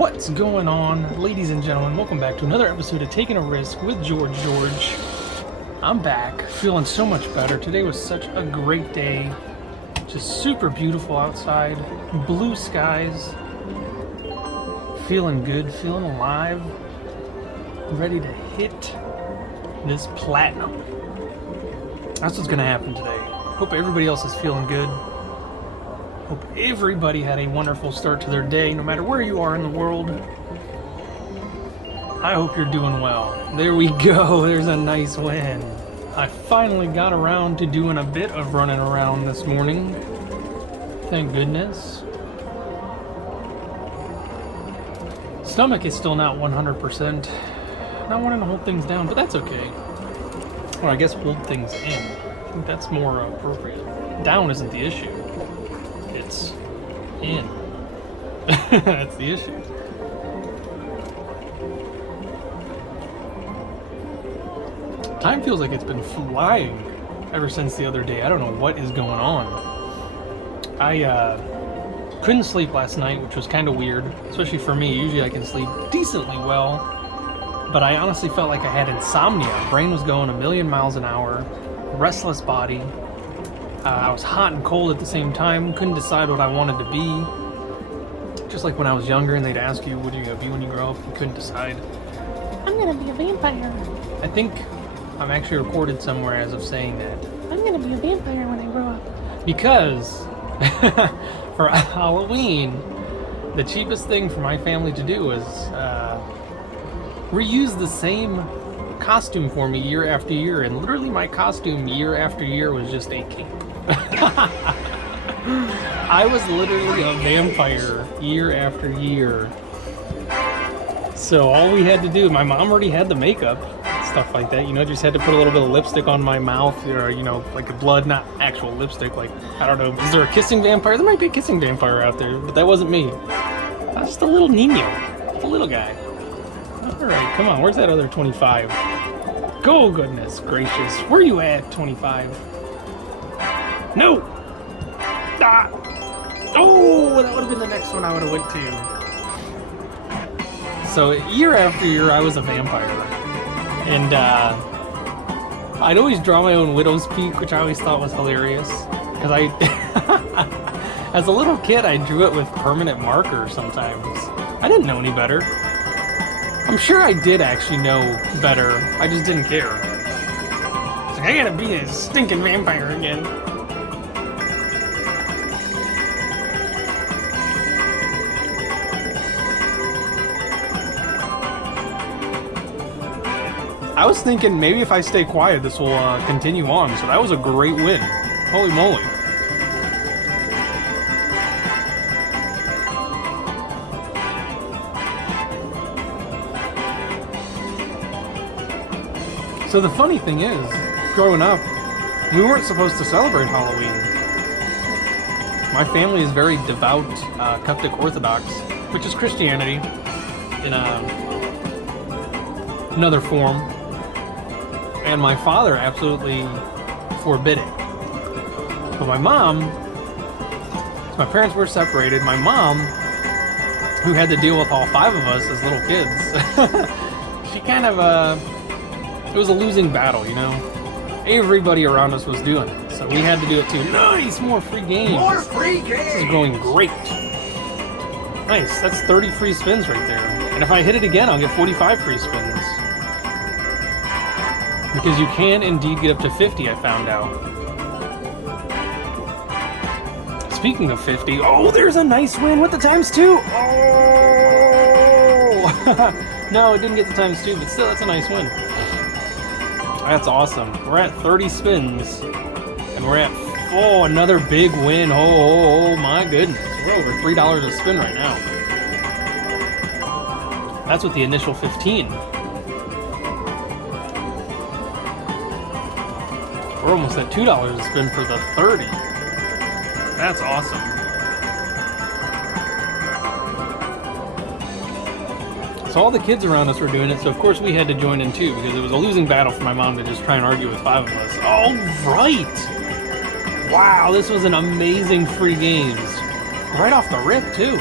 What's going on, ladies and gentlemen? Welcome back to another episode of Taking a Risk with George. I'm back, feeling so much better. Today was such a great day. Just super beautiful outside, blue skies. Feeling good, feeling alive. Ready to hit this platinum. That's what's gonna happen today. Hope everybody else is feeling good. Hope everybody had a wonderful start to their day, no matter where you are in the world. I hope you're doing well. There we go, there's a nice win. I finally got around to doing a bit of running around this morning. Thank goodness. Stomach is still not 100%. Not wanting to hold things down, but that's okay. Or I guess hold things in. I think that's more appropriate. Down isn't the issue. It's in. That's the issue. Time feels like it's been flying ever since the other day. I don't know what is going on. I couldn't sleep last night, which was kind of weird, especially for me. Usually I can sleep decently well, but I honestly felt like I had insomnia. Brain was going a million miles an hour, restless body. I was hot and cold at the same time, couldn't decide what I wanted to be. Just like when I was younger and they'd ask you, what are you going to be when you grow up? You couldn't decide. I'm going to be a vampire. I think I'm actually recorded somewhere as of saying that. I'm going to be a vampire when I grow up. Because for Halloween, the cheapest thing for my family to do was reuse the same costume for me year after year. And literally my costume year after year was just a cape. I was literally a vampire year after year. So all we had to do, my mom already had the makeup, stuff like that, you know, just had to put a little bit of lipstick on my mouth, or, you know, like a blood, not actual lipstick, like, I don't know, is there a kissing vampire? There might be a kissing vampire out there, but that wasn't me. I was just a little Nino, a little guy. Alright, come on, where's that other 25? Go, goodness gracious, where you at, 25? No! Ah! Oh, that would have been the next one I would have went to. So year after year, I was a vampire. And I'd always draw my own widow's peak, which I always thought was hilarious. Because as a little kid, I drew it with permanent marker sometimes. I didn't know any better. I'm sure I did actually know better. I just didn't care. It's like, I gotta be a stinking vampire again. I was thinking maybe if I stay quiet, this will continue on. So that was a great win. Holy moly. So the funny thing is, growing up, we weren't supposed to celebrate Halloween. My family is very devout Coptic Orthodox, which is Christianity in another form. And my father absolutely forbid it. But my mom, so my parents were separated. My mom, who had to deal with all 5 of us as little kids, she kind of, it was a losing battle, you know? Everybody around us was doing it, so we had to do it too. Nice! More free games! More free games! This is going great. Nice, that's 30 free spins right there. And if I hit it again, I'll get 45 free spins. Because you can indeed get up to 50, I found out. Speaking of 50, oh, there's a nice win with the ×2. Oh! No, it didn't get the ×2, but still, that's a nice win. That's awesome. We're at 30 spins, and we're at, oh, another big win. Oh, my goodness. We're over $3 a spin right now. That's with the initial 15. We're almost at $2 a spin for the 30. That's awesome. So all the kids around us were doing it, so of course we had to join in too, because it was a losing battle for my mom to just try and argue with 5 of us. All right! Wow, this was an amazing free games. Right off the rip too.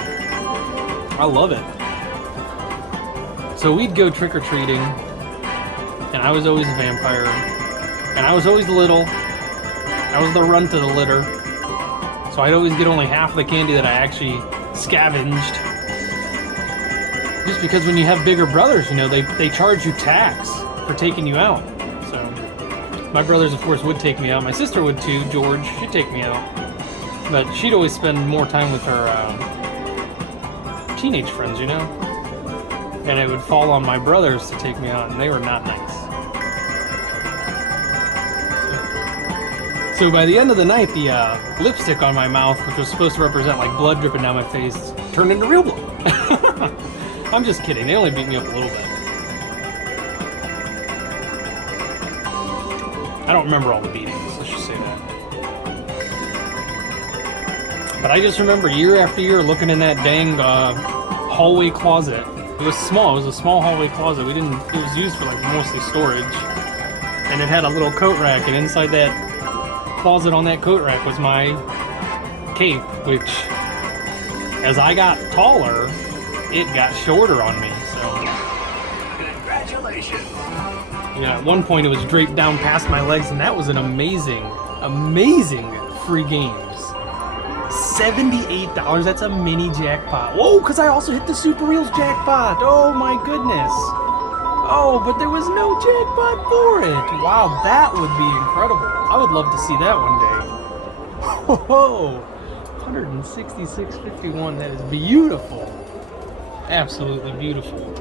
I love it. So we'd go trick-or-treating, and I was always a vampire, and I was always little. I was the runt of the litter, so I'd always get only half the candy that I actually scavenged. Just because when you have bigger brothers, you know, they charge you tax for taking you out. So my brothers, of course, would take me out. My sister would too, George. She'd take me out. But she'd always spend more time with her teenage friends, you know? And it would fall on my brothers to take me out, and they were not nice. So by the end of the night, the lipstick on my mouth, which was supposed to represent like blood dripping down my face, turned into real blood. I'm just kidding. They only beat me up a little bit. I don't remember all the beatings, let's just say that. But I just remember year after year looking in that dang hallway closet. It was small. It was a small hallway closet. It was used for like mostly storage. And it had a little coat rack, and inside that closet on that coat rack was my cape, which as I got taller, it got shorter on me, so. Congratulations! You know, at one point it was draped down past my legs, and that was an amazing, amazing free games. $78, that's a mini jackpot. Whoa, because I also hit the Super Reels jackpot. Oh my goodness. Oh, but there was no jackpot for it. Wow, that would be incredible. I would love to see that one day. Whoa, 166.51, that is beautiful. Absolutely beautiful.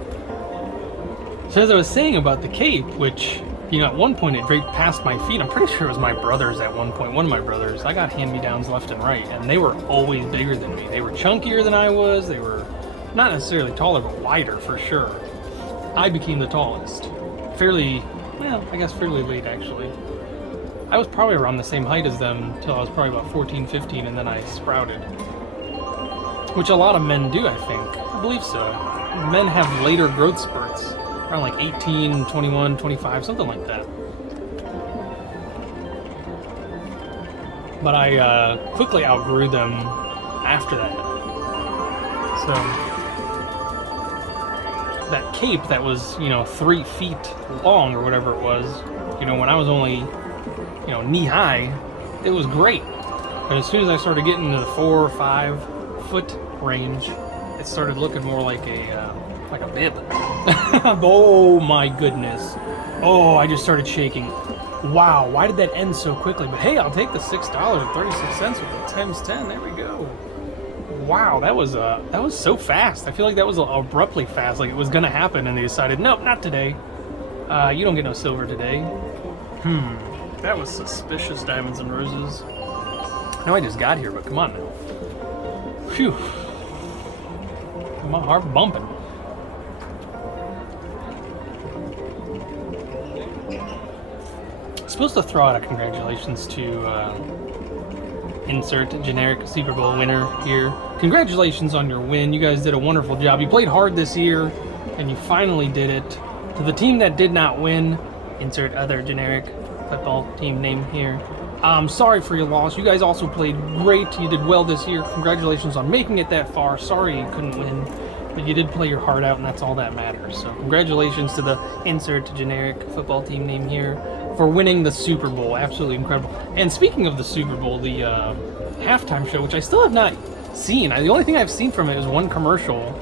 So as I was saying about the cape, which, you know, at one point it draped past my feet. I'm pretty sure it was my brothers at one point. One of my brothers. I got hand-me-downs left and right, and they were always bigger than me. They were chunkier than I was. They were not necessarily taller, but wider for sure. I became the tallest. Fairly, well, I guess fairly late actually. I was probably around the same height as them until I was probably about 14, 15, and then I sprouted. Which a lot of men do, I think. I believe so. Men have later growth spurts. Around like 18, 21, 25, something like that. But I quickly outgrew them after that. So that cape that was, you know, 3 feet long or whatever it was, you know, when I was only, you know, knee high, it was great. But as soon as I started getting into the 4 or 5 foot range, it started looking more like a bib. Oh my goodness. Oh, I just started shaking. Wow, why did that end so quickly? But hey, I'll take the $6.36 with the times 10. There we go. Wow, that was so fast. I feel like that was abruptly fast, like it was gonna happen, and they decided, nope, not today. You don't get no silver today. That was suspicious, Diamonds and Roses. I know I just got here, but come on now. Phew. My heart bumping. Supposed to throw out a congratulations to insert generic Super Bowl winner here. Congratulations on your win. You guys did a wonderful job. You played hard this year, and you finally did it. To the team that did not win, insert other generic football team name here. I'm sorry for your loss. You guys also played great. You did well this year. Congratulations on making it that far. Sorry you couldn't win, but you did play your heart out, and that's all that matters. So congratulations to the insert generic football team name here for winning the Super Bowl. Absolutely incredible. And speaking of the Super Bowl, the halftime show, which I still have not seen. The only thing I've seen from it is one commercial.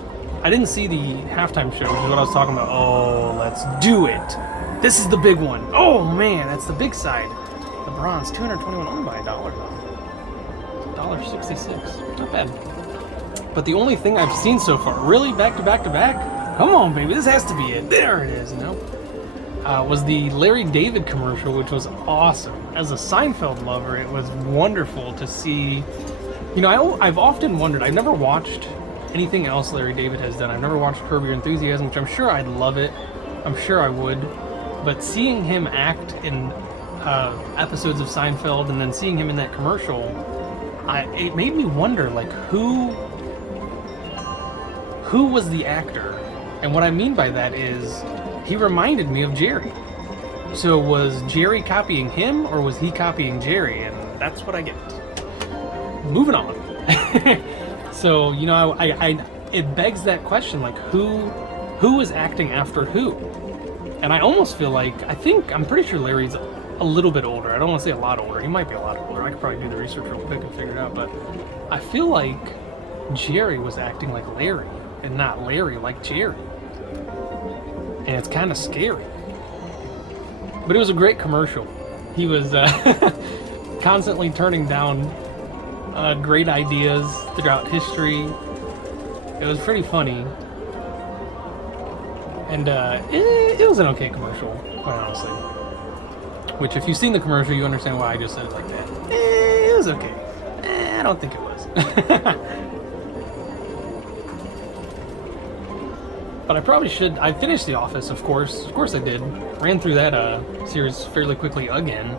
I didn't see the halftime show, which is what I was talking about. Oh, let's do it. This is the big one. Oh man, that's the big side. The bronze, 221, only by $1 though. $1.66, not bad. But the only thing I've seen so far, really back to back to back? Come on, baby, this has to be it. There it is, you know? Was the Larry David commercial, which was awesome. As a Seinfeld lover, it was wonderful to see. You know, I've often wondered, I've never watched anything else Larry David has done. I've never watched Curb Your Enthusiasm, which I'm sure I'd love it. I'm sure I would. But seeing him act in episodes of Seinfeld and then seeing him in that commercial, it made me wonder, like, who was the actor? And what I mean by that is, he reminded me of Jerry. So was Jerry copying him, or was he copying Jerry? And that's what I get. Moving on. So, you know, it begs that question, like, who who is acting after who. And I almost feel like, I'm pretty sure Larry's a little bit older. I don't want to say a lot older. He might be a lot older. I could probably do the research real quick and figure it out. But I feel like Jerry was acting like Larry and not Larry like Jerry. And it's kind of scary. But it was a great commercial. He was constantly turning down great ideas throughout history. It was pretty funny. And it was an okay commercial, quite honestly. Which, if you've seen the commercial, you understand why I just said it like that. It was okay. I don't think it was. But I probably should. I finished The Office, of course. Of course I did. Ran through that series fairly quickly again.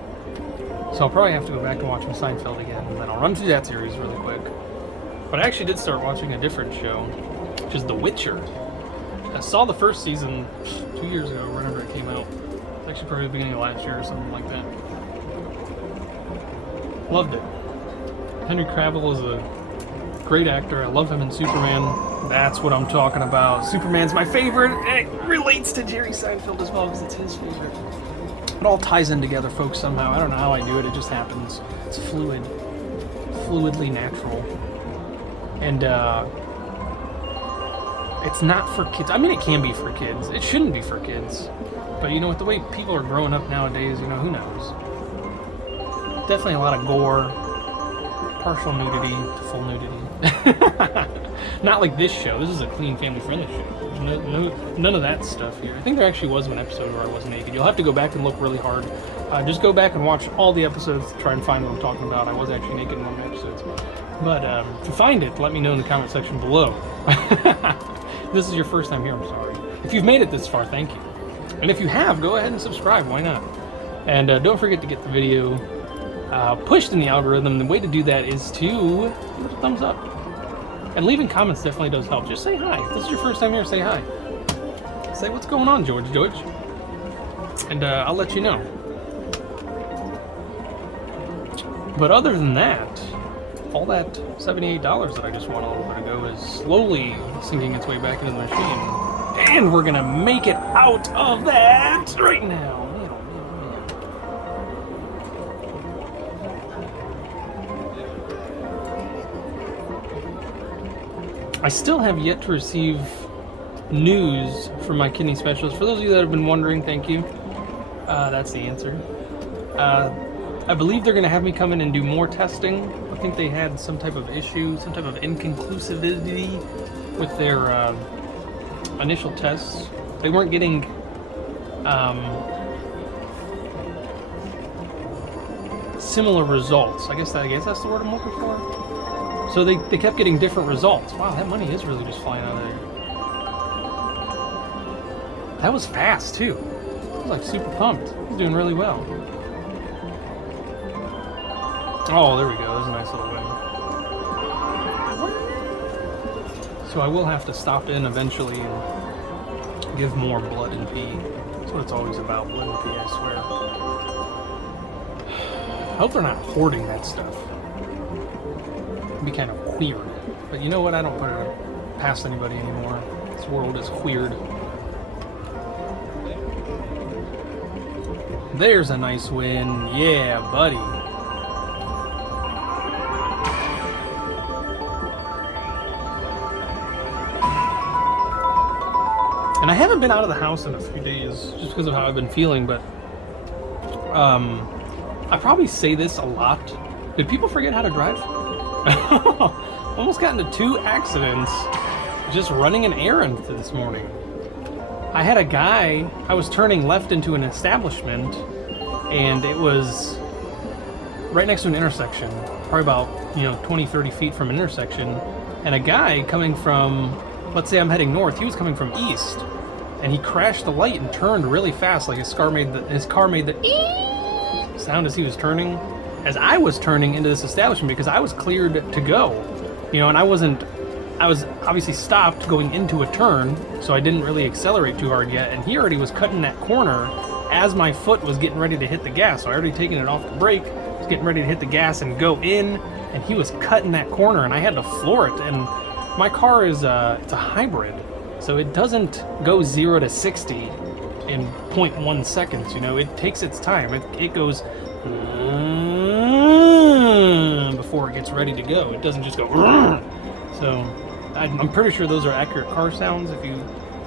So I'll probably have to go back and watch Seinfeld again, and then I'll run through that series really quick. But I actually did start watching a different show, which is The Witcher. I saw the first season 2 years ago, whenever it came out. It's actually probably the beginning of last year or something like that. Loved it. Henry Cavill is a great actor. I love him in Superman. That's what I'm talking about. Superman's my favorite, and it relates to Jerry Seinfeld as well because it's his favorite. It all ties in together, folks, somehow. I don't know how I do it. It just happens. It's fluid. Fluidly natural. And, it's not for kids. I mean, it can be for kids. It shouldn't be for kids. But, you know, with the way people are growing up nowadays, you know, who knows? Definitely a lot of gore. Partial nudity to full nudity. Not like this show. This is a clean, family-friendly show. None of that stuff here. I think there actually was an episode where I was naked. You'll have to go back and look really hard. Just go back and watch all the episodes to try and find what I'm talking about. I was actually naked in one of the episodes. But if you find it, let me know in the comment section below. If this is your first time here, I'm sorry. If you've made it this far, thank you. And if you have, go ahead and subscribe. Why not? And don't forget to get the video pushed in the algorithm. The way to do that is to give it a thumbs up. And leaving comments definitely does help. Just say hi. If this is your first time here, say hi. Say what's going on, George. And I'll let you know. But other than that, all that $78 that I just won a little bit ago is slowly sinking its way back into the machine. And we're gonna make it out of that right now. I still have yet to receive news from my kidney specialist. For those of you that have been wondering, thank you. That's the answer. I believe they're going to have me come in and do more testing. I think they had some type of issue, some type of inconclusivity with their initial tests. They weren't getting similar results. I guess that's the word I'm looking for. So they kept getting different results. Wow, that money is really just flying out of there. That was fast, too. I was like super pumped. I was doing really well. Oh, there we go. There's a nice little win. So I will have to stop in eventually and give more blood and pee. That's what it's always about, blood and pee, I swear. I hope they're not hoarding that stuff. It'd be kind of weird. But you know what? I don't put it past anybody anymore. This world is weird. There's a nice win. Yeah, buddy. And I haven't been out of the house in a few days just because of how I've been feeling, but I probably say this a lot. Did people forget how to drive? Almost got into 2 accidents just running an errand this morning. I had a guy, I was turning left into an establishment, and it was right next to an intersection, probably about 20-30 feet from an intersection, and a guy coming from, let's say I'm heading north, he was coming from east, and he crashed the light and turned really fast, like his car made the sound as he was turning, as I was turning into this establishment, because I was cleared to go, and I was obviously stopped going into a turn, so I didn't really accelerate too hard yet, and he already was cutting that corner as my foot was getting ready to hit the gas, so I already taken it off the brake, was getting ready to hit the gas and go in, and he was cutting that corner, and I had to floor it, and my car is, it's a hybrid, So it doesn't go 0 to 60 in 0.1 seconds, you know, it takes its time. It goes before it gets ready to go. It doesn't just go. So I'm pretty sure those are accurate car sounds. If you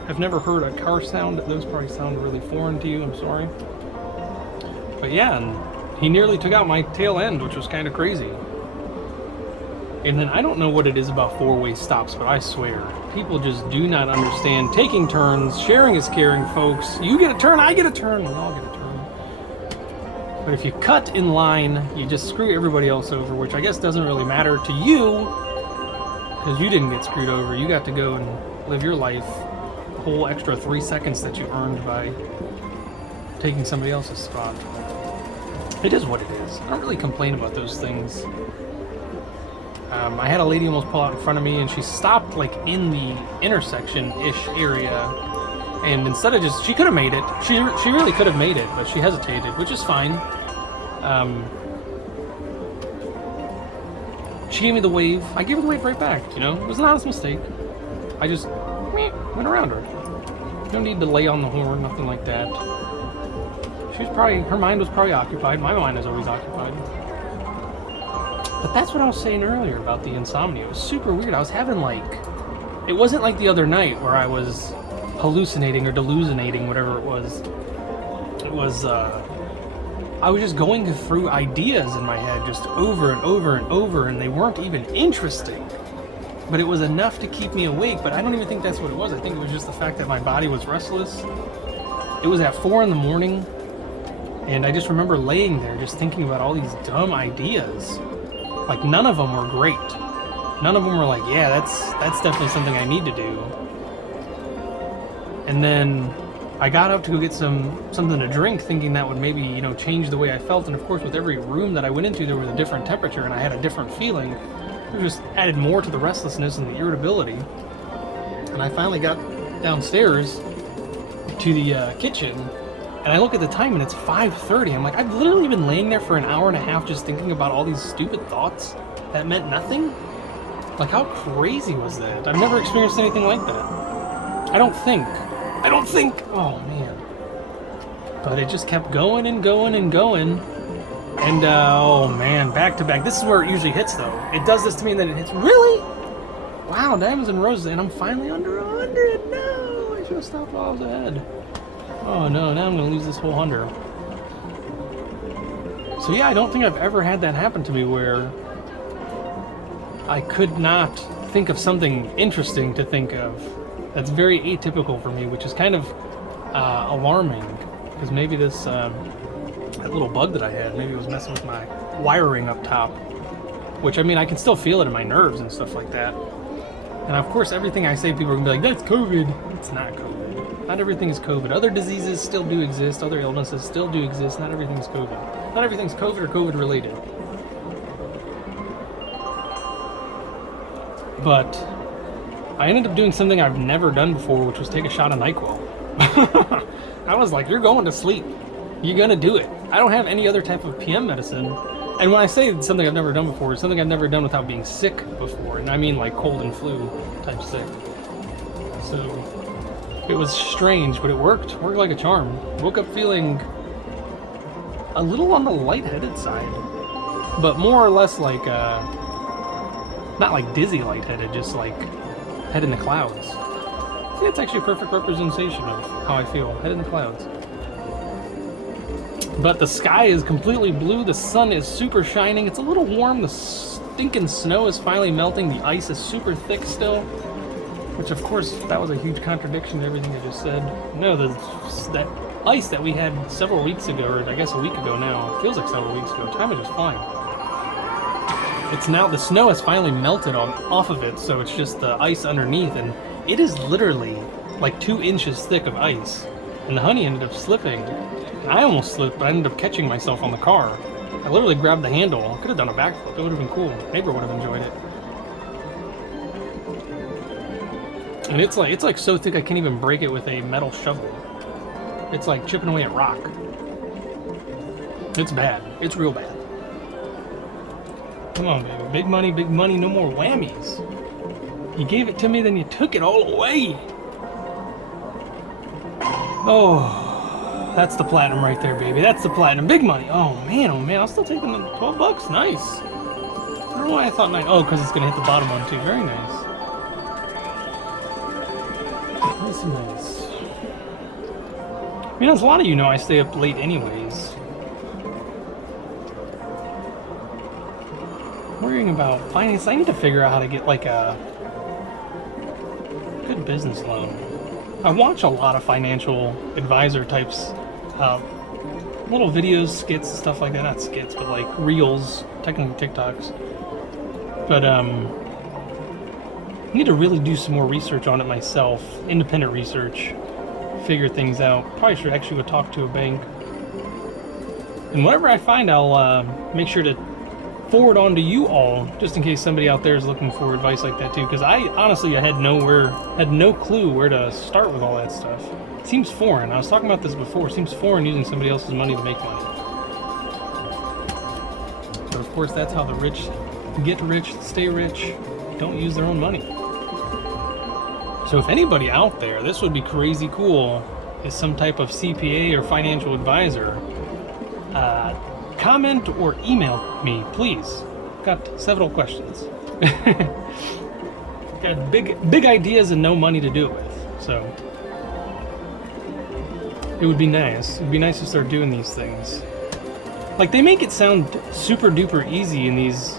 have never heard a car sound, those probably sound really foreign to you. I'm sorry. But yeah, and he nearly took out my tail end, which was kind of crazy. And then I don't know what it is about four-way stops, but I swear, people just do not understand taking turns. Sharing is caring, folks. You get a turn, I get a turn, we all get a turn. But if you cut in line, you just screw everybody else over, which I guess doesn't really matter to you, because you didn't get screwed over. You got to go and live your life, a whole extra 3 seconds that you earned by taking somebody else's spot. It is what it is. I don't really complain about those things. I had a lady almost pull out in front of me, and she stopped like in the intersection-ish area, and instead of just, she could have made it. She really could have made it, but she hesitated, which is fine. She gave me the wave. I gave her the wave right back, you know? It was an honest mistake. I just went around her. No need to lay on the horn, nothing like that. She was probably, her mind was probably occupied. My mind is always occupied. But that's what I was saying earlier about the insomnia. It was super weird. I was having like, it wasn't like the other night where I was hallucinating or delusionating, whatever it was. It was, I was just going through ideas in my head just over and over and over, and they weren't even interesting. But it was enough to keep me awake, but I don't even think that's what it was. I think it was just the fact that my body was restless. It was at 4 in the morning, and I just remember laying there just thinking about all these dumb ideas. Like, none of them were great. None of them were like, yeah, that's definitely something I need to do. And then I got up to go get something to drink, thinking that would maybe, you know, change the way I felt. And of course, with every room that I went into, there was a different temperature, and I had a different feeling. It just added more to the restlessness and the irritability. And I finally got downstairs to the kitchen, and I look at the time, and it's 5:30. I'm like, I've literally been laying there for an hour and a half just thinking about all these stupid thoughts that meant nothing? Like, how crazy was that? I've never experienced anything like that. I don't think. Oh, man. But it just kept going and going and going. And, oh, man, back to back. This is where it usually hits, though. It does this to me, and then it hits. Really? Wow, diamonds and roses, and I'm finally under 100. No, I should have stopped while I was ahead. Oh no, now I'm going to lose this whole 100. So yeah, I don't think I've ever had that happen to me where I could not think of something interesting to think of. That's very atypical for me, which is kind of alarming, because maybe this, that little bug that I had, maybe it was messing with my wiring up top, which, I mean, I can still feel it in my nerves and stuff like that. And of course, everything I say, people are going to be like, that's COVID. It's not COVID. Not everything is COVID. Other diseases still do exist. Other illnesses still do exist. Not everything is COVID. Not everything's COVID or COVID related. But I ended up doing something I've never done before, which was take a shot of NyQuil. I was like, you're going to sleep. You're going to do it. I don't have any other type of PM medicine. And when I say it's something I've never done before, it's something I've never done without being sick before. And I mean like cold and flu type sick. So it was strange, but it worked. Worked like a charm. Woke up feeling a little on the lightheaded side, but more or less like, not like dizzy lightheaded, just like head in the clouds. I think it's actually a perfect representation of how I feel. Head in the clouds. But the sky is completely blue. The sun is super shining. It's a little warm. The stinking snow is finally melting. The ice is super thick still. Which, of course, that was a huge contradiction to everything I just said. No, that ice that we had several weeks ago, or I guess a week ago now, it feels like several weeks ago. Time is just flying. It's now, the snow has finally melted off of it, so it's just the ice underneath, and it is literally like 2 inches thick of ice. And the honey ended up slipping. I almost slipped, but I ended up catching myself on the car. I literally grabbed the handle. I could have done a backflip. It would have been cool. Neighbor would have enjoyed it. And it's like so thick I can't even break it with a metal shovel. It's like chipping away at rock. It's bad. It's real bad. Come on, baby. Big money, no more whammies. You gave it to me, then you took it all away. Oh, that's the platinum right there, baby. That's the platinum. Big money. Oh man, I'll still take them at 12 bucks. Nice. I don't know why I thought 9. Oh, because it's going to hit the bottom one too. Very nice. Nice. I mean, as a lot of you know, I stay up late anyways. Worrying about finance. I need to figure out how to get like a good business loan. I watch a lot of financial advisor types, little videos, skits, stuff like that. Not skits, but like reels, technically TikToks. But I need to really do some more research on it myself, independent research, figure things out. Probably should actually go talk to a bank. And whatever I find, I'll make sure to forward on to you all, just in case somebody out there is looking for advice like that too. Because I honestly, I had no clue where to start with all that stuff. It seems foreign. I was talking about this before. It seems foreign using somebody else's money to make money. But of course, that's how the rich get rich, stay rich, don't use their own money. So if anybody out there, this would be crazy cool, is some type of CPA or financial advisor, comment or email me, please. Got several questions. Got big ideas and no money to do it with, so it would be nice. It'd be nice to start doing these things. Like, they make it sound super duper easy in these,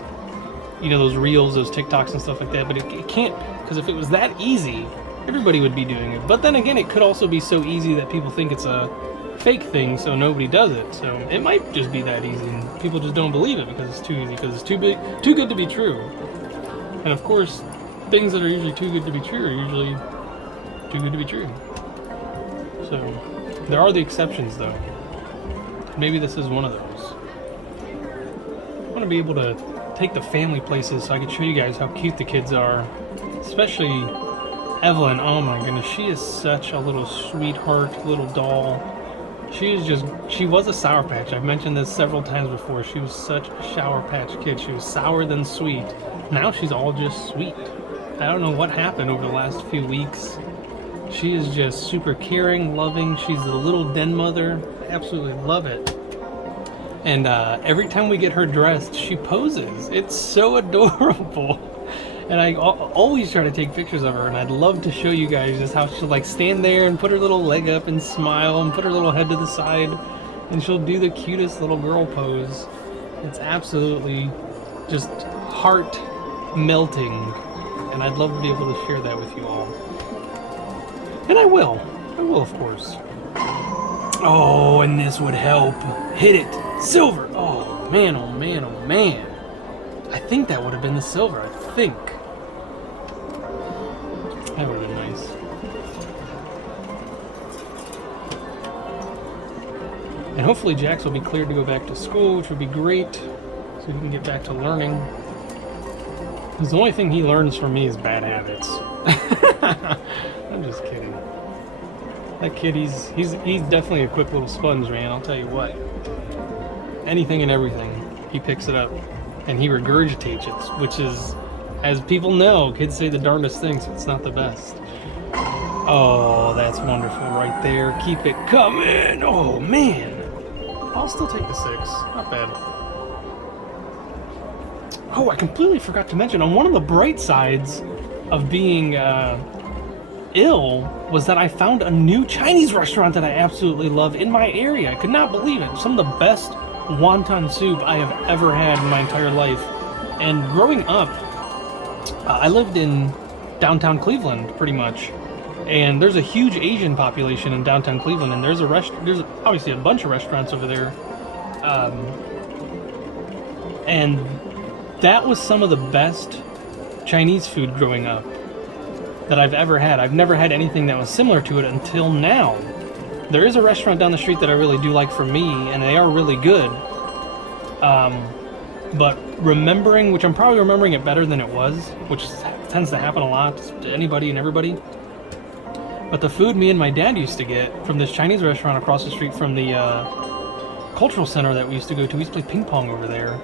you know, those reels, those TikToks and stuff like that, but it can't, because if it was that easy, everybody would be doing it. But then again, it could also be so easy that people think it's a fake thing, so nobody does it. So it might just be that easy, and people just don't believe it because it's too easy, because it's too good to be true. And of course, things that are usually too good to be true are usually too good to be true. So there are the exceptions, though. Maybe this is one of those. I want to be able to take the family places so I can show you guys how cute the kids are, especially Evelyn. Oh my goodness, she is such a little sweetheart, little doll. She was a Sour Patch. I've mentioned this several times before. She was such a Sour Patch kid. She was sour then sweet. Now she's all just sweet. I don't know what happened over the last few weeks. She is just super caring, loving. She's the little den mother. I absolutely love it. And every time we get her dressed, she poses. It's so adorable. And I always try to take pictures of her, and I'd love to show you guys just how she'll like stand there and put her little leg up and smile and put her little head to the side, and she'll do the cutest little girl pose. It's absolutely just heart melting, and I'd love to be able to share that with you all. And I will of course. Oh, and this would help. Hit it. Silver. Oh man, oh man, oh man. I think that would have been the silver, I think. That would have been nice. And hopefully Jax will be cleared to go back to school, which would be great, so he can get back to learning. Because the only thing he learns from me is bad habits. I'm just kidding. That kid, he's definitely a quick little sponge, man, I'll tell you what. Anything and everything, he picks it up. And he regurgitates it, which is, as people know, kids say the darndest things, so it's not the best. Oh, that's wonderful right there. Keep it coming. Oh, man. I'll still take the 6. Not bad. Oh, I completely forgot to mention, on one of the bright sides of being ill was that I found a new Chinese restaurant that I absolutely love in my area. I could not believe it. Some of the best wonton soup I have ever had in my entire life. And growing up, I lived in downtown Cleveland pretty much, and there's a huge Asian population in downtown Cleveland, and there's obviously a bunch of restaurants over there, and that was some of the best Chinese food growing up that I've ever had. I've never had anything that was similar to it until now. There is a restaurant down the street that I really do like for me, and they are really good. But remembering, which I'm probably remembering it better than it was, which tends to happen a lot to anybody and everybody. But the food me and my dad used to get from this Chinese restaurant across the street from the cultural center that we used to go to, we used to play ping pong over there.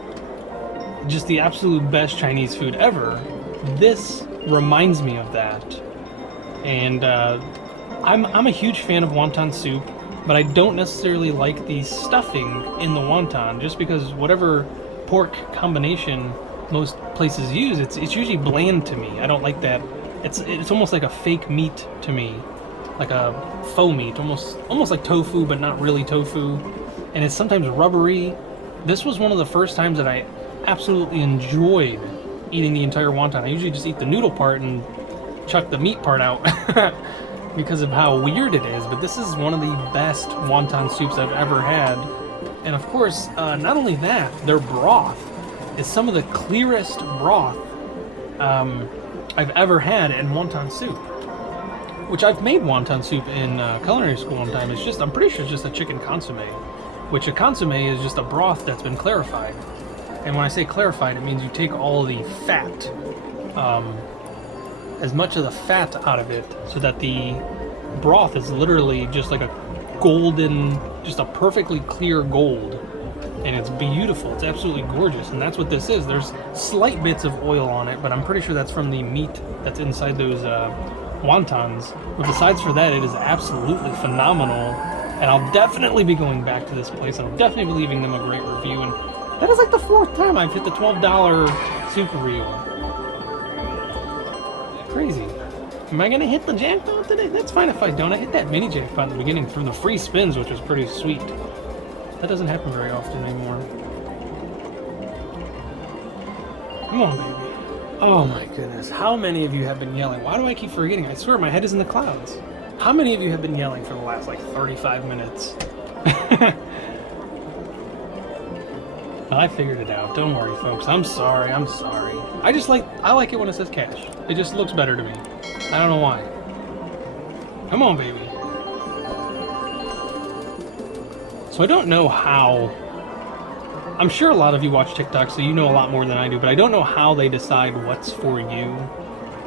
Just the absolute best Chinese food ever. This reminds me of that. And I'm a huge fan of wonton soup, but I don't necessarily like the stuffing in the wonton, just because whatever pork combination most places use, it's usually bland to me. I don't like that. It's almost like a fake meat to me, like a faux meat, almost like tofu, but not really tofu, and it's sometimes rubbery. This was one of the first times that I absolutely enjoyed eating the entire wonton. I usually just eat the noodle part and chuck the meat part out because of how weird it is, but this is one of the best wonton soups I've ever had. And of course, not only that, their broth is some of the clearest broth I've ever had in wonton soup. Which I've made wonton soup in culinary school one time. I'm pretty sure it's just a chicken consomme, which a consomme is just a broth that's been clarified. And when I say clarified, it means you take all the fat, as much of the fat out of it, so that the broth is literally just like a golden, just a perfectly clear gold. And it's beautiful. It's absolutely gorgeous. And that's what this is. There's slight bits of oil on it, but I'm pretty sure that's from the meat that's inside those wontons. But besides for that, it is absolutely phenomenal. And I'll definitely be going back to this place, and I'll definitely be leaving them a great review. And that is like the 4th time I've hit the $12 super reel. Crazy. Am I gonna hit the jackpot today? That's fine if I don't. I hit that mini jackpot in the beginning through the free spins, which was pretty sweet. That doesn't happen very often anymore. Come on, baby. Oh my goodness. How many of you have been yelling? Why do I keep forgetting? I swear my head is in the clouds. How many of you have been yelling for the last like 35 minutes? I figured it out. Don't worry, folks. I'm sorry. I like it when it says cash. It just looks better to me. I don't know why. Come on, baby. So I don't know how. I'm sure a lot of you watch TikTok, so you know a lot more than I do, but I don't know how they decide what's for you.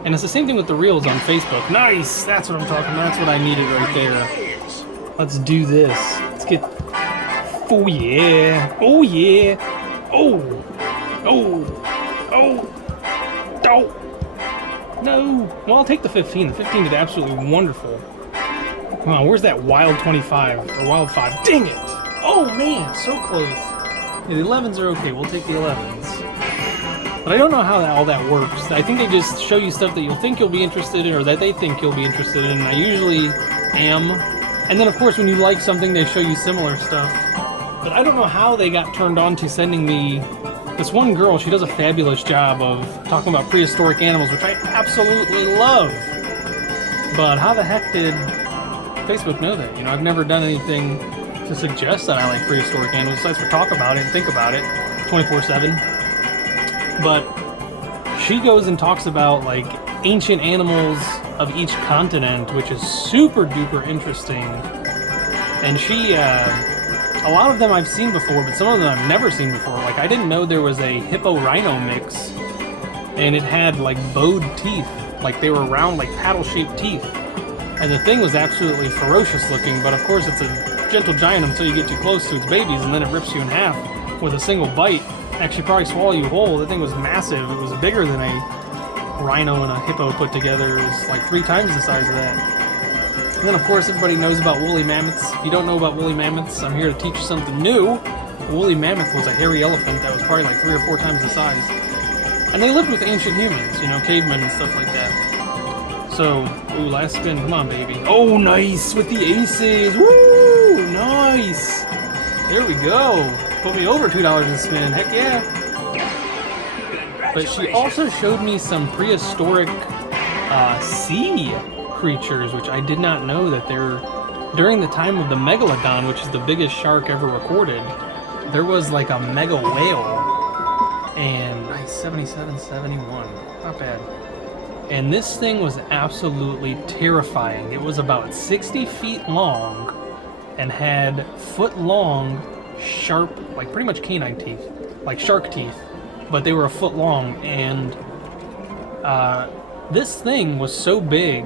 And it's the same thing with the reels on Facebook. Nice! That's what I'm talking about. That's what I needed right there. Let's do this. Let's get... Oh, yeah. Oh, yeah. Oh. Oh. Oh. Oh. No. Well, I'll take the 15. The 15 did absolutely wonderful. Come on, where's that wild 25? Or wild 5? Dang it! Oh, man. So close. Yeah, the 11s are okay. We'll take the 11s. But I don't know how all that works. I think they just show you stuff that you'll think you'll be interested in, or that they think you'll be interested in. And I usually am. And then, of course, when you like something, they show you similar stuff. But I don't know how they got turned on to sending me... This one girl, she does a fabulous job of talking about prehistoric animals, which I absolutely love. But how the heck did Facebook know that? You know, I've never done anything to suggest that I like prehistoric animals, besides for talk about it and think about it 24/7. But she goes and talks about, like, ancient animals of each continent, which is super duper interesting. And she, a lot of them I've seen before, but some of them I've never seen before. Like, I didn't know there was a hippo-rhino mix, and it had, like, bowed teeth. Like, they were round, like, paddle-shaped teeth. And the thing was absolutely ferocious looking, but of course it's a gentle giant until you get too close to its babies, and then it rips you in half with a single bite. Actually probably swallow you whole. The thing was massive. It was bigger than a rhino and a hippo put together. It was like 3 times the size of that. And then, of course, everybody knows about woolly mammoths. If you don't know about woolly mammoths, I'm here to teach you something new. A woolly mammoth was a hairy elephant that was probably like 3 or 4 times the size. And they lived with ancient humans, you know, cavemen and stuff like that. So, ooh, last spin. Come on, baby. Oh, nice! With the aces! Woo! Nice! There we go. Put me over $2 a spin. Heck yeah! But she also showed me some prehistoric sea creatures, which I did not know that they're... During the time of the megalodon, which is the biggest shark ever recorded, there was like a mega whale. And nice, 77, 71. Not bad. And this thing was absolutely terrifying. It was about 60 feet long and had foot-long, sharp, like pretty much canine teeth, like shark teeth, but they were a foot long. And this thing was so big,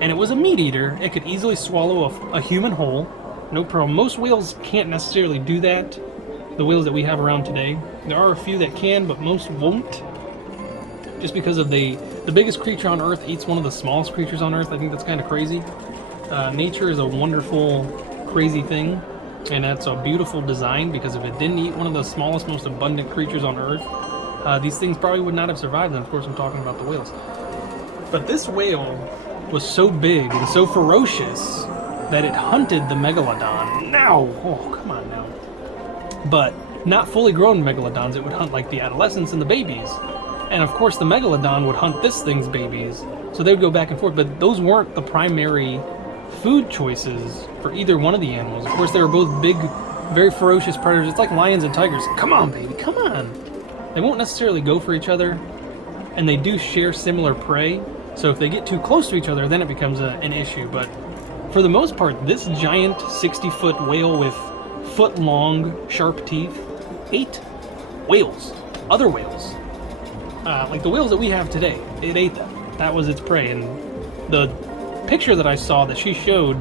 and it was a meat eater. It could easily swallow a human whole, no problem. Most whales can't necessarily do that, the whales that we have around today. There are a few that can, but most won't, just because of the biggest creature on Earth eats one of the smallest creatures on Earth. I think that's kind of crazy. Nature is a wonderful, crazy thing, and that's a beautiful design, because if it didn't eat one of the smallest, most abundant creatures on Earth, these things probably would not have survived, and of course I'm talking about the whales. But this whale was so big and so ferocious that it hunted the megalodon. Now, oh, come on now. But not fully grown megalodons, it would hunt like the adolescents and the babies. And of course the megalodon would hunt this thing's babies. So they would go back and forth, but those weren't the primary food choices for either one of the animals. Of course, they were both big, very ferocious predators. It's like lions and tigers. Come on, baby, come on. They won't necessarily go for each other, and they do share similar prey. So if they get too close to each other, then it becomes an issue. But for the most part, this giant 60-foot whale with foot-long, sharp teeth ate whales, other whales. Like the whales that we have today, it ate them. That was its prey. And the picture that I saw that she showed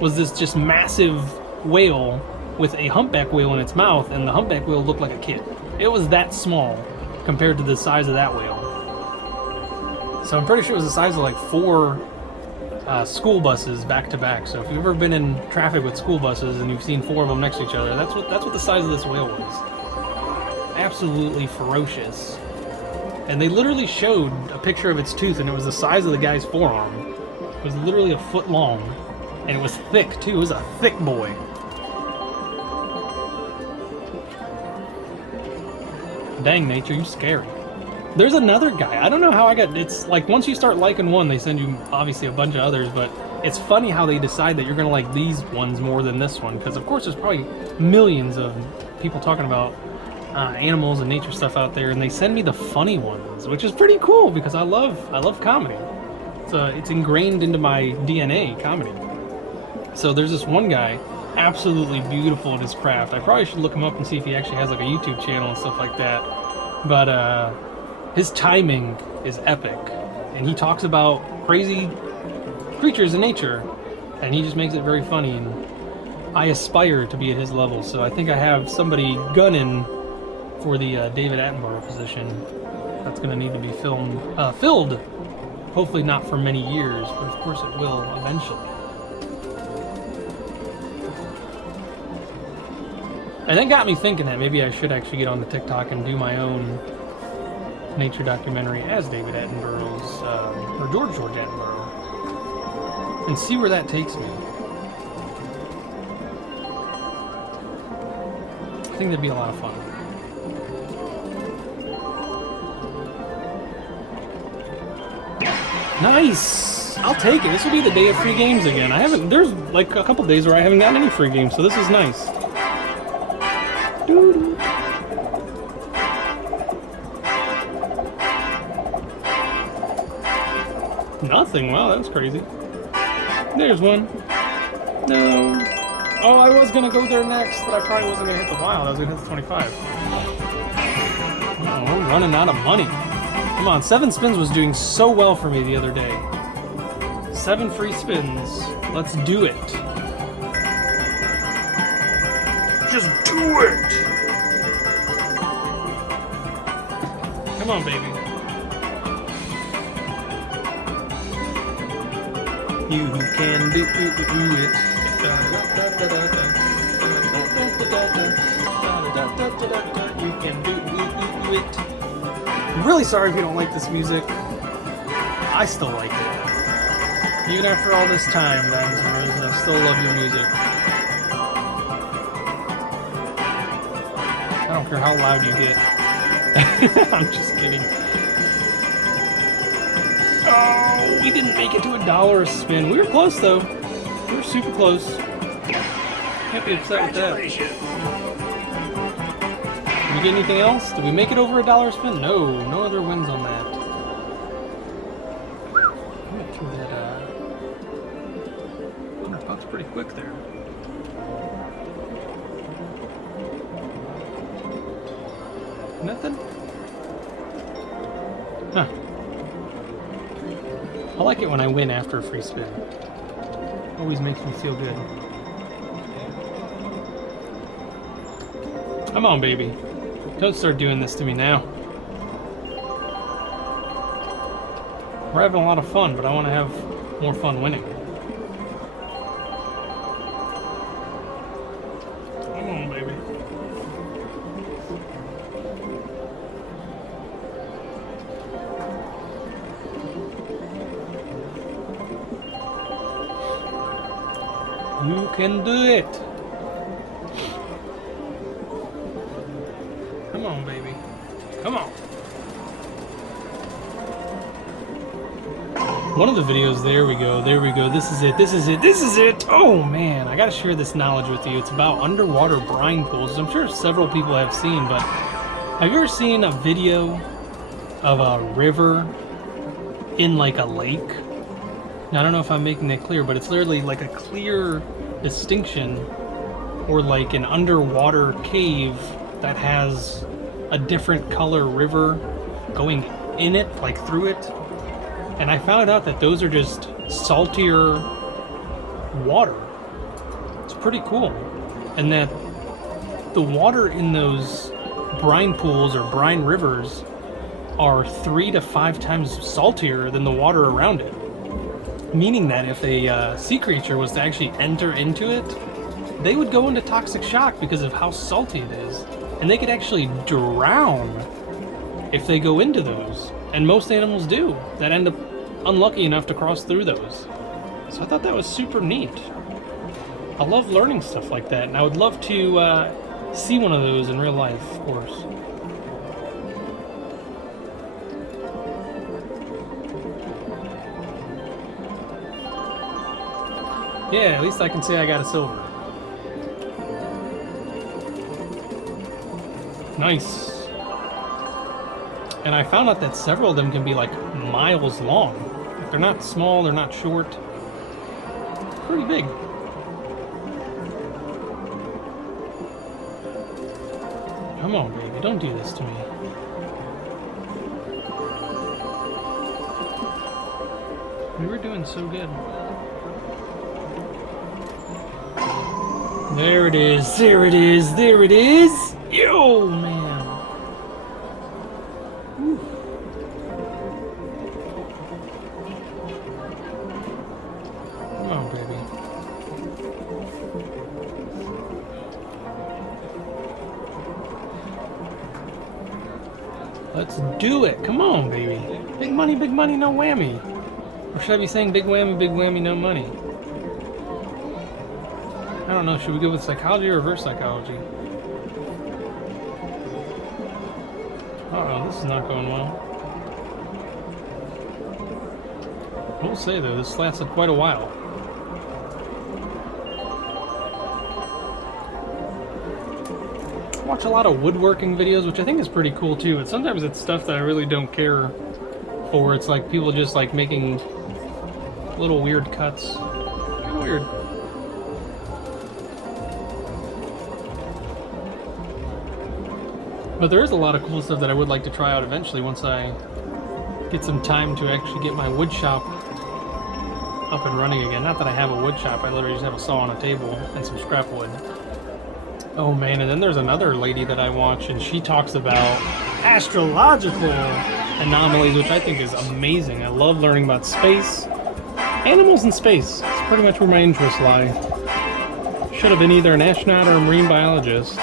was this just massive whale with a humpback whale in its mouth, and the humpback whale looked like a kid. It was that small compared to the size of that whale. So I'm pretty sure it was the size of like 4 school buses back to back. So if you've ever been in traffic with school buses and you've seen 4 of them next to each other, that's what the size of this whale was. Absolutely ferocious. And they literally showed a picture of its tooth, and it was the size of the guy's forearm. It was literally a foot long, and it was thick too. It was a thick boy. Dang, nature, you scary. There's another guy. I don't know how I got... It's like once you start liking one, they send you obviously a bunch of others, but it's funny how they decide that you're going to like these ones more than this one, because of course there's probably millions of people talking about animals and nature stuff out there, and they send me the funny ones, which is pretty cool because I love comedy. It's ingrained into my DNA, comedy. So there's this one guy, absolutely beautiful at his craft. I probably should look him up and see if he actually has like a YouTube channel and stuff like that. But his timing is epic, and he talks about crazy creatures in nature, and he just makes it very funny, and I aspire to be at his level. So I think I have somebody gunning for the David Attenborough position. That's going to need to be filled. Hopefully not for many years, but of course it will eventually. And that got me thinking that maybe I should actually get on the TikTok and do my own nature documentary as David Attenborough's, or George Attenborough, and see where that takes me. I think that'd be a lot of fun. Nice! I'll take it. This will be the day of free games again. There's like a couple days where I haven't gotten any free games, so this is nice. Doo-doo. Nothing. Wow, that was crazy. There's one. No. Oh, I was gonna go there next, but I probably wasn't gonna hit the wild. I was gonna hit the 25. Oh, we're running out of money. Come on, 7 spins was doing so well for me the other day. 7 free spins. Let's do it. Just do it! Come on, baby. You can do it. You can do it. I'm really sorry if you don't like this music. I still like it. Even after all this time, Diamonds and Roses, I still love your music. I don't care how loud you get. I'm just kidding. Oh, we didn't make it to $1 a spin. We were close though. We were super close. Can't be upset with that. Did we get anything else? Did we make it over $1 a spin? No, no other wins on that. I'm gonna throw that $100 pretty quick there. Nothing? Huh. I like it when I win after a free spin. Always makes me feel good. Come on, baby. Don't start doing this to me now. We're having a lot of fun, but I want to have more fun winning. can do it. Come on, baby. Come on. One of the videos, there we go, this is it. Oh man, I gotta share this knowledge with you. It's about underwater brine pools. I'm sure several people have seen, but have you ever seen a video of a river in like a lake? Now, I don't know if I'm making that clear, but it's literally like a clear distinction, or like an underwater cave that has a different color river going in it, like through it. And I found out that those are just saltier water. It's pretty cool. And that the water in those brine pools or brine rivers are 3 to 5 times saltier than the water around it. Meaning that if a sea creature was to actually enter into it, they would go into toxic shock because of how salty it is. And they could actually drown if they go into those. And most animals do, that end up unlucky enough to cross through those. So I thought that was super neat. I love learning stuff like that, and I would love to see one of those in real life, of course. Yeah, at least I can say I got a silver. Nice. And I found out that several of them can be like miles long. They're not small, they're not short. Pretty big. Come on, baby, don't do this to me. We were doing so good. There it is, there it is, there it is! Yo, man! Let's do it. Come on, baby. Big money, no whammy. Or should I be saying big whammy, no money? I don't know. Should we go with psychology or reverse psychology? Uh-oh, this is not going well. I will say, though, this lasted quite a while. I watch a lot of woodworking videos, which I think is pretty cool too, but sometimes it's stuff that I really don't care for. It's like people just like making little weird cuts. Kind of weird. But there is a lot of cool stuff that I would like to try out eventually once I get some time to actually get my wood shop up and running again. Not that I have a wood shop, I literally just have a saw on a table and some scrap wood. Oh man, and then there's another lady that I watch, and she talks about astrological anomalies, which I think is amazing. I love learning about space, animals in space. It's pretty much where my interests lie. Should have been either an astronaut or a marine biologist.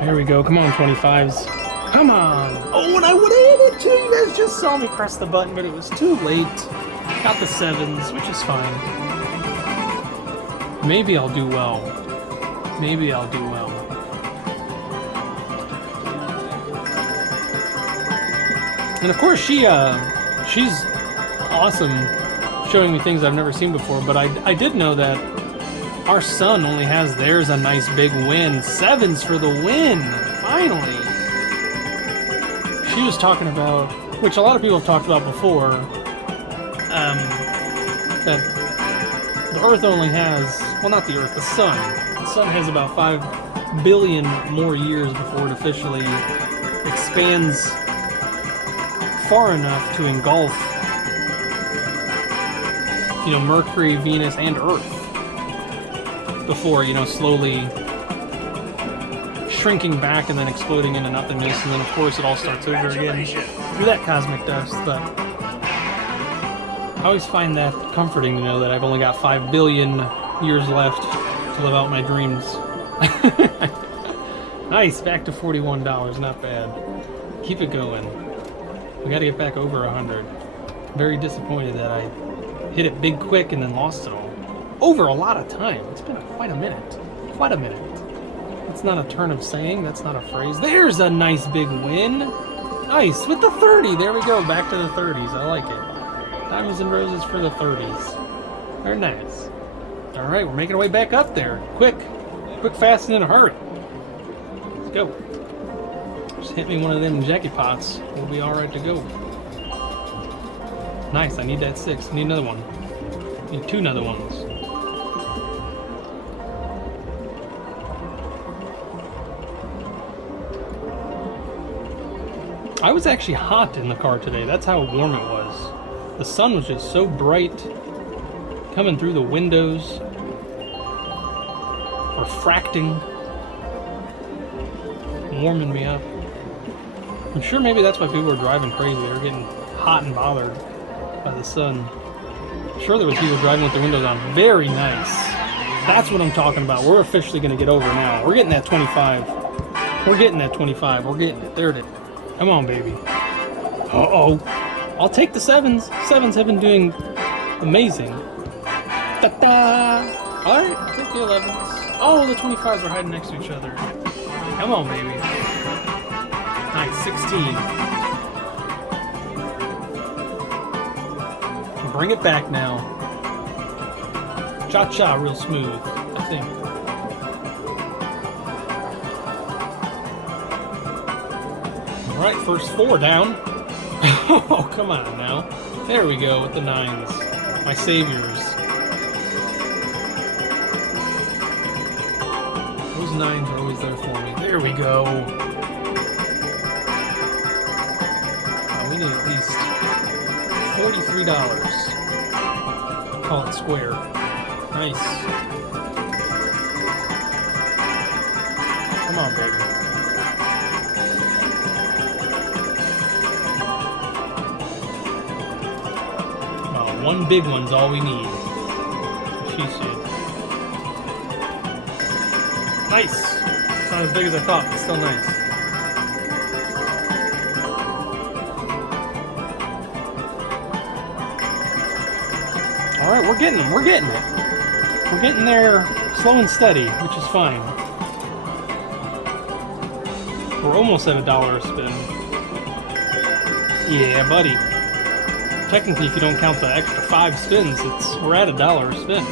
There we go, come on 25s. Come on! Oh, and I would have hit it too! You guys just saw me press the button, but it was too late. Got the 7s, which is fine. Maybe I'll do well. Maybe I'll do well. And of course she's awesome showing me things I've never seen before, but I did know that our son only has, there's a nice big win. 7s for the win! Finally! She was talking about, which a lot of people have talked about before, that the Earth only has, well, not the Earth, the Sun. The Sun has about 5 billion more years before it officially expands far enough to engulf, you know, Mercury, Venus, and Earth before, you know, slowly shrinking back and then exploding into nothingness, and then of course it all starts over again through that cosmic dust. But I always find that comforting to know that I've only got 5 billion years left to live out my dreams. Nice, back to $41, not bad. Keep it going. We gotta get back over 100. Very disappointed that I hit it big quick and then lost it all. over a lot of time. It's been quite a minute. Quite a minute. That's not a turn of saying. That's not a phrase. There's a nice big win. Nice. With the 30. There we go. Back to the 30s. I like it. Diamonds and roses for the 30s. Very nice. All right. We're making our way back up there. Quick. Quick, fast, and in a hurry. Let's go. Just hit me one of them JACKPOTs. We'll be all right to go. Nice. I need that 6. I need another one. I need 2 another ones. I was actually hot in the car today. That's how warm it was. The sun was just so bright, coming through the windows, refracting, warming me up. I'm sure maybe that's why people were driving crazy. They were getting hot and bothered by the sun. I'm sure there was people driving with their windows on. Very nice. That's what I'm talking about. We're officially going to get over now. We're getting that 25. We're getting that 25. We're getting it. There it is. Come on, baby. Uh-oh. I'll take the 7s. 7s have been doing amazing. Ta-da! Alright, I'll take the 11s. Oh, the 25s are hiding next to each other. Come on, baby. Nice, 16. Bring it back now. Cha-cha, real smooth, I think. Alright, first 4 down. Oh, come on now. There we go with the 9s. My saviors. Those 9s are always there for me. There we go. Oh, we need at least $43. Call it square. Nice. Come on, baby. One big one's all we need. She said. Nice! It's not as big as I thought, but still nice. Alright, we're getting them. We're getting it. We're getting there slow and steady, which is fine. We're almost at $1 a spin. Yeah, buddy. Technically, if you don't count the extra 5 spins, we're at $1 a spin,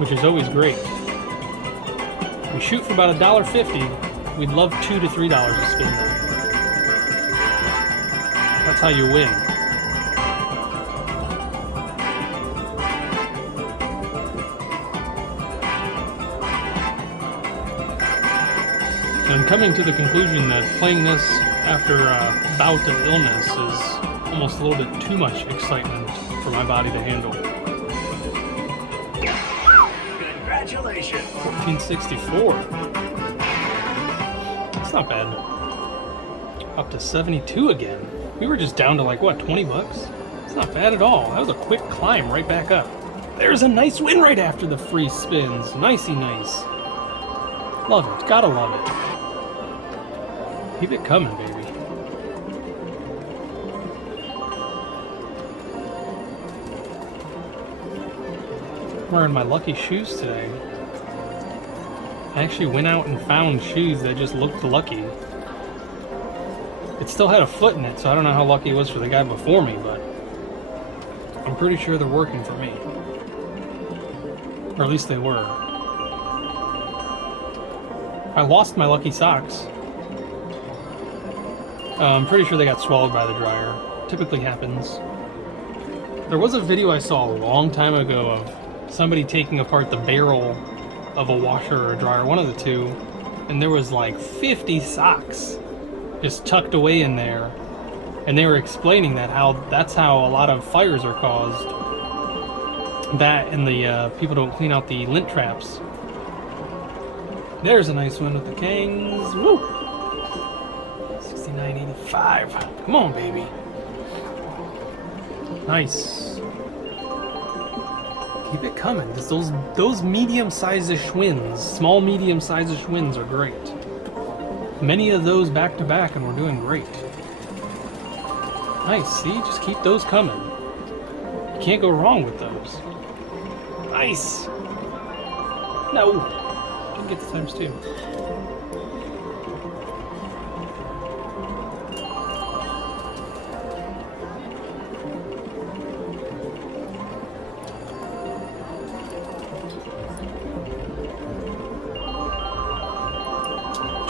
which is always great. We shoot for about $1.50. We'd love $2 to $3 a spin, though. That's how you win. And I'm coming to the conclusion that playing this after a bout of illness is almost a little bit too much excitement for my body to handle. Congratulations! 1464. That's not bad. Up to 72 again. We were just down to like, what, 20 bucks? It's not bad at all. That was a quick climb right back up. There's a nice win right after the free spins. Nicey nice. Love it. Gotta love it. Keep it coming, baby. Wearing my lucky shoes today. I actually went out and found shoes that just looked lucky. It still had a foot in it, so I don't know how lucky it was for the guy before me, but I'm pretty sure they're working for me. Or at least they were. I lost my lucky socks. I'm pretty sure they got swallowed by the dryer. Typically happens. There was a video I saw a long time ago of somebody taking apart the barrel of a washer or a dryer, one of the two, and there was like 50 socks just tucked away in there, and they were explaining that's how a lot of fires are caused. That and the people don't clean out the lint traps. There's a nice one with the Kangs. Woo! 69.85. Come on, baby. Nice. Keep it coming. Those medium-sized wins, small medium-sized wins are great. Many of those back to back, and we're doing great. Nice. See, just keep those coming. You can't go wrong with those. Nice. No. Didn't get the times 2.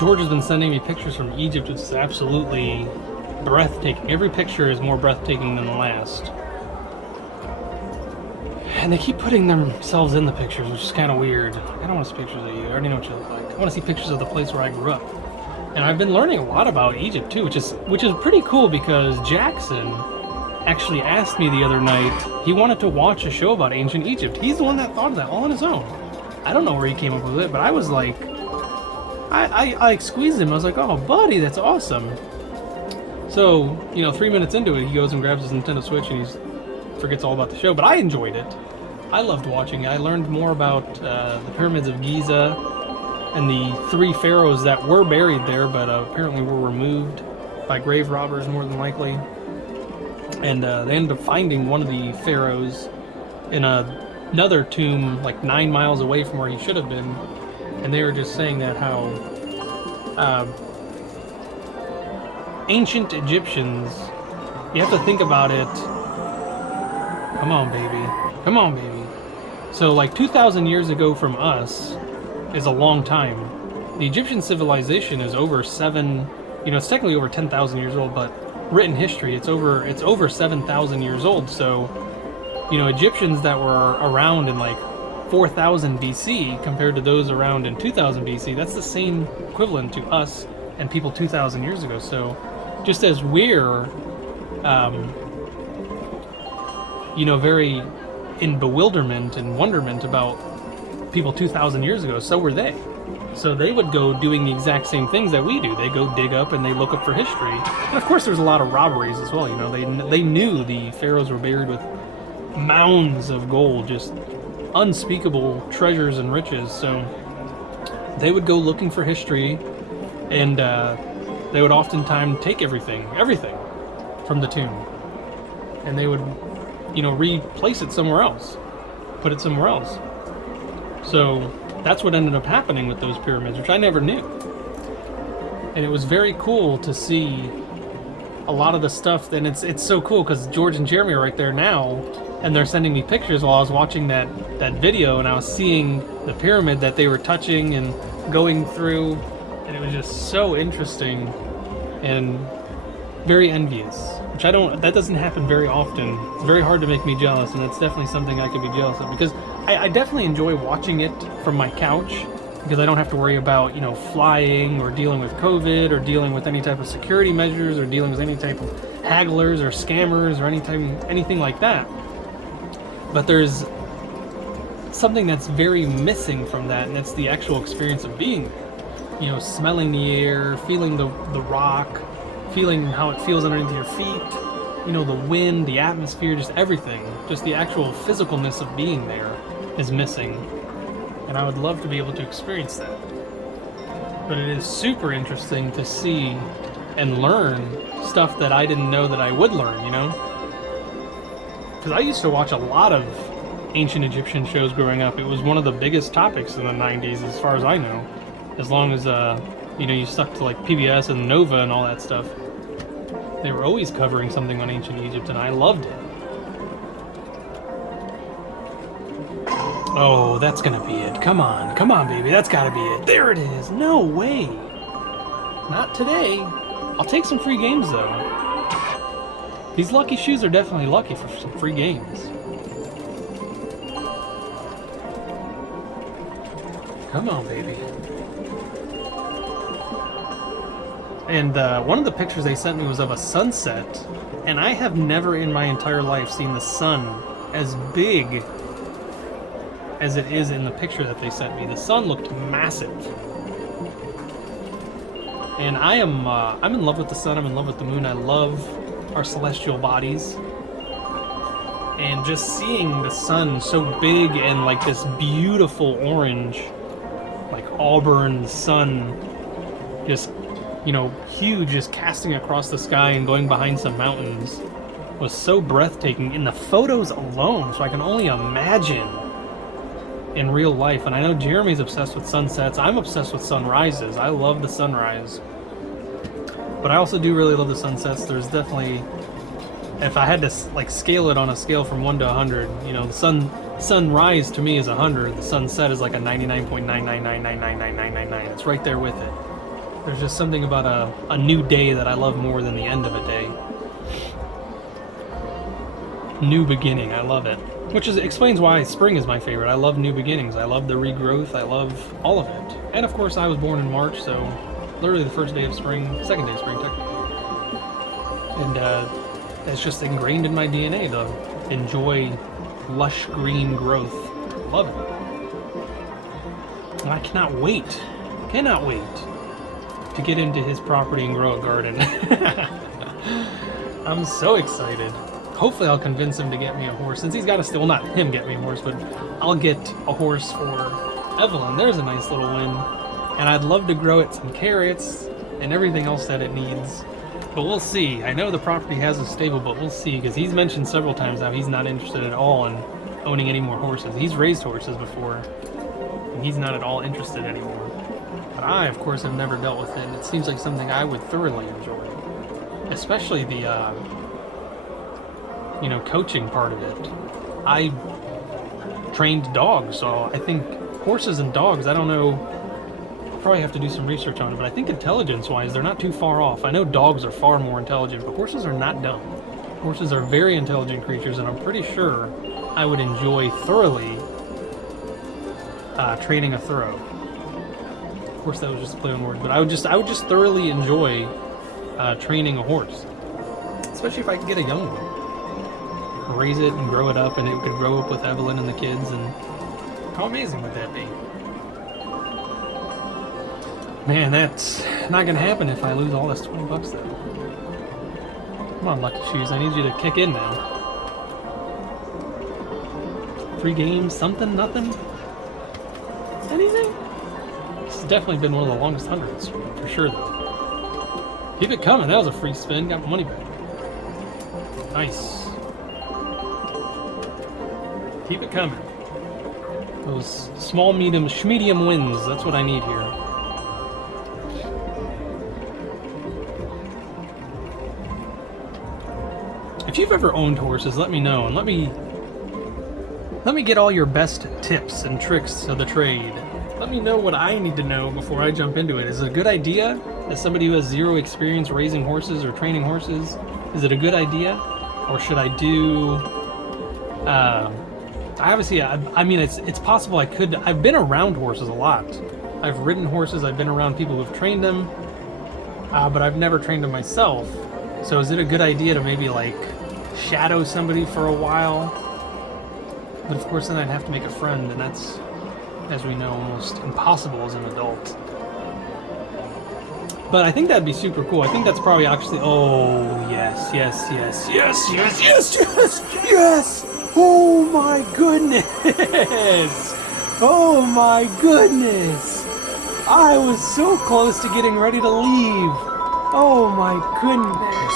George has been sending me pictures from Egypt, which is absolutely breathtaking. Every picture is more breathtaking than the last. And they keep putting themselves in the pictures, which is kind of weird. I don't want to see pictures of you. I already know what you look like. I want to see pictures of the place where I grew up. And I've been learning a lot about Egypt too, which is pretty cool because Jackson actually asked me the other night. He wanted to watch a show about ancient Egypt. He's the one that thought of that all on his own. I don't know where he came up with it, but I was like, I squeezed him. I was like, oh, buddy, that's awesome. So, 3 minutes into it, he goes and grabs his Nintendo Switch and he forgets all about the show. But I enjoyed it. I loved watching it. I learned more about the pyramids of Giza and the 3 pharaohs that were buried there, but apparently were removed by grave robbers, more than likely. And they ended up finding one of the pharaohs in another tomb, like 9 miles away from where he should have been. And they were just saying that how ancient Egyptians, you have to think about it. Come on, baby. Come on, baby. So like 2,000 years ago from us is a long time. The Egyptian civilization is over it's technically over 10,000 years old, but written history, it's over 7,000 years old. So, Egyptians that were around in like 4,000 BC compared to those around in 2000 BC, that's the same equivalent to us and people 2,000 years ago. So just as we're, very in bewilderment and wonderment about people 2,000 years ago, so were they. So they would go doing the exact same things that we do. They go dig up and they look up for history. And of course there's a lot of robberies as well. They knew the pharaohs were buried with mounds of gold, just unspeakable treasures and riches. So they would go looking for history, and they would oftentimes take everything from the tomb, and they would replace it somewhere else, put it somewhere else. So that's what ended up happening with those pyramids, which I never knew. And it was very cool to see a lot of the stuff. And it's so cool because George and Jeremy are right there now, and they're sending me pictures while I was watching that video, and I was seeing the pyramid that they were touching and going through, and it was just so interesting and very envious, which that doesn't happen very often. It's very hard to make me jealous, and that's definitely something I could be jealous of, because I definitely enjoy watching it from my couch, because I don't have to worry about, flying or dealing with COVID or dealing with any type of security measures or dealing with any type of hagglers or scammers or anything like that. But there's something that's very missing from that, and that's the actual experience of being there. Smelling the air, feeling the rock, feeling how it feels underneath your feet, the wind, the atmosphere, just everything. Just the actual physicalness of being there is missing. And I would love to be able to experience that. But it is super interesting to see and learn stuff that I didn't know that I would learn, Because I used to watch a lot of ancient Egyptian shows growing up. It was one of the biggest topics in the 90s, as far as I know. As long as, you stuck to like PBS and Nova and all that stuff. They were always covering something on ancient Egypt, and I loved it. Oh, that's gonna be it. Come on, baby, that's gotta be it. There it is. No way. Not today. I'll take some free games, though. These lucky shoes are definitely lucky for some free games. Come on, baby. And one of the pictures they sent me was of a sunset, and I have never in my entire life seen the sun as big as it is in the picture that they sent me. The sun looked massive. And I'm in love with the sun, I'm in love with the moon, I love our celestial bodies. And just seeing the sun so big and like this beautiful orange, like auburn sun, just, huge, just casting across the sky and going behind some mountains, was so breathtaking in the photos alone. So I can only imagine in real life. And I know Jeremy's obsessed with sunsets. I'm obsessed with sunrises. I love the sunrise. But I also do really love the sunsets. There's definitely, if I had to like scale it on a scale from 1 to 100, you know, the sunrise to me is 100. The sunset is like a 99.999999999. It's right there with it. There's just something about a new day that I love more than the end of a day. New beginning, I love it. Which explains why spring is my favorite. I love new beginnings. I love the regrowth. I love all of it. And of course, I was born in March, so literally the first day of spring, second day of spring, technically. And it's just ingrained in my DNA to enjoy lush green growth. Love it. And I cannot wait to get into his property and grow a garden. I'm so excited. Hopefully I'll convince him to get me a horse, since he's got to still, not him get me a horse, but I'll get a horse for Evelyn. There's a nice little win. And I'd love to grow it some carrots and everything else that it needs. But we'll see. I know the property has a stable, but we'll see, because he's mentioned several times how he's not interested at all in owning any more horses. He's raised horses before, and he's not at all interested anymore. But I, of course, have never dealt with it, and it seems like something I would thoroughly enjoy. Especially the, you know, coaching part of it. I trained dogs, so I think horses and dogs, I don't know, I'll probably have to do some research on it, but I think intelligence-wise, they're not too far off. I know dogs are far more intelligent, but horses are not dumb. Horses are very intelligent creatures, and I'm pretty sure I would enjoy thoroughly training a thorough. Of course, that was just a play on words, but I would just thoroughly enjoy training a horse, especially if I could get a young one, raise it and grow it up, and it could grow up with Evelyn and the kids. And how amazing would that be? Man, that's not gonna happen if I lose all this $20 though. Come on, Lucky Shoes, I need you to kick in now. 3 games, something, nothing, anything? This has definitely been one of the longest hundreds, for sure though. Keep it coming. That was a free spin. Got my money back. Nice. Keep it coming. Those small, medium wins. That's what I need here. If you've ever owned horses, let me know, and let me get all your best tips and tricks of the trade. Let me know what I need to know before I jump into it. Is it a good idea, as somebody who has zero experience raising horses or training horses? Is it a good idea, or should I do? I mean, it's possible I could. I've been around horses a lot. I've ridden horses. I've been around people who've trained them, but I've never trained them myself. So is it a good idea to maybe like shadow somebody for a while? But of course, then I'd have to make a friend, and that's, as we know, almost impossible as an adult. But I think that'd be super cool. I think that's probably actually... Oh, yes, yes, yes, yes, yes, yes, yes, yes! Oh my goodness! Oh my goodness! I was so close to getting ready to leave. Oh my goodness!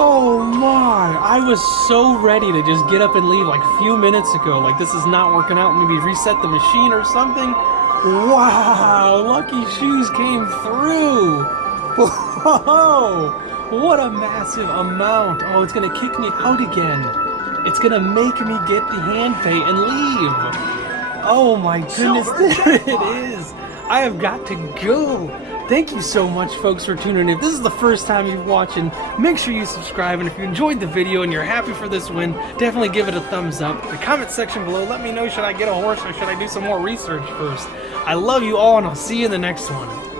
Oh my! I was so ready to just get up and leave like a few minutes ago. Like, this is not working out. Maybe reset the machine or something. Wow! Lucky Shoes came through! Whoa! What a massive amount! Oh, it's gonna kick me out again. It's gonna make me get the hand pay and leave. Oh my goodness, there it is. I have got to go. Thank you so much, folks, for tuning in. If this is the first time you're watching, make sure you subscribe. And if you enjoyed the video and you're happy for this win, definitely give it a thumbs up. The comment section below, let me know, should I get a horse or should I do some more research first? I love you all, and I'll see you in the next one.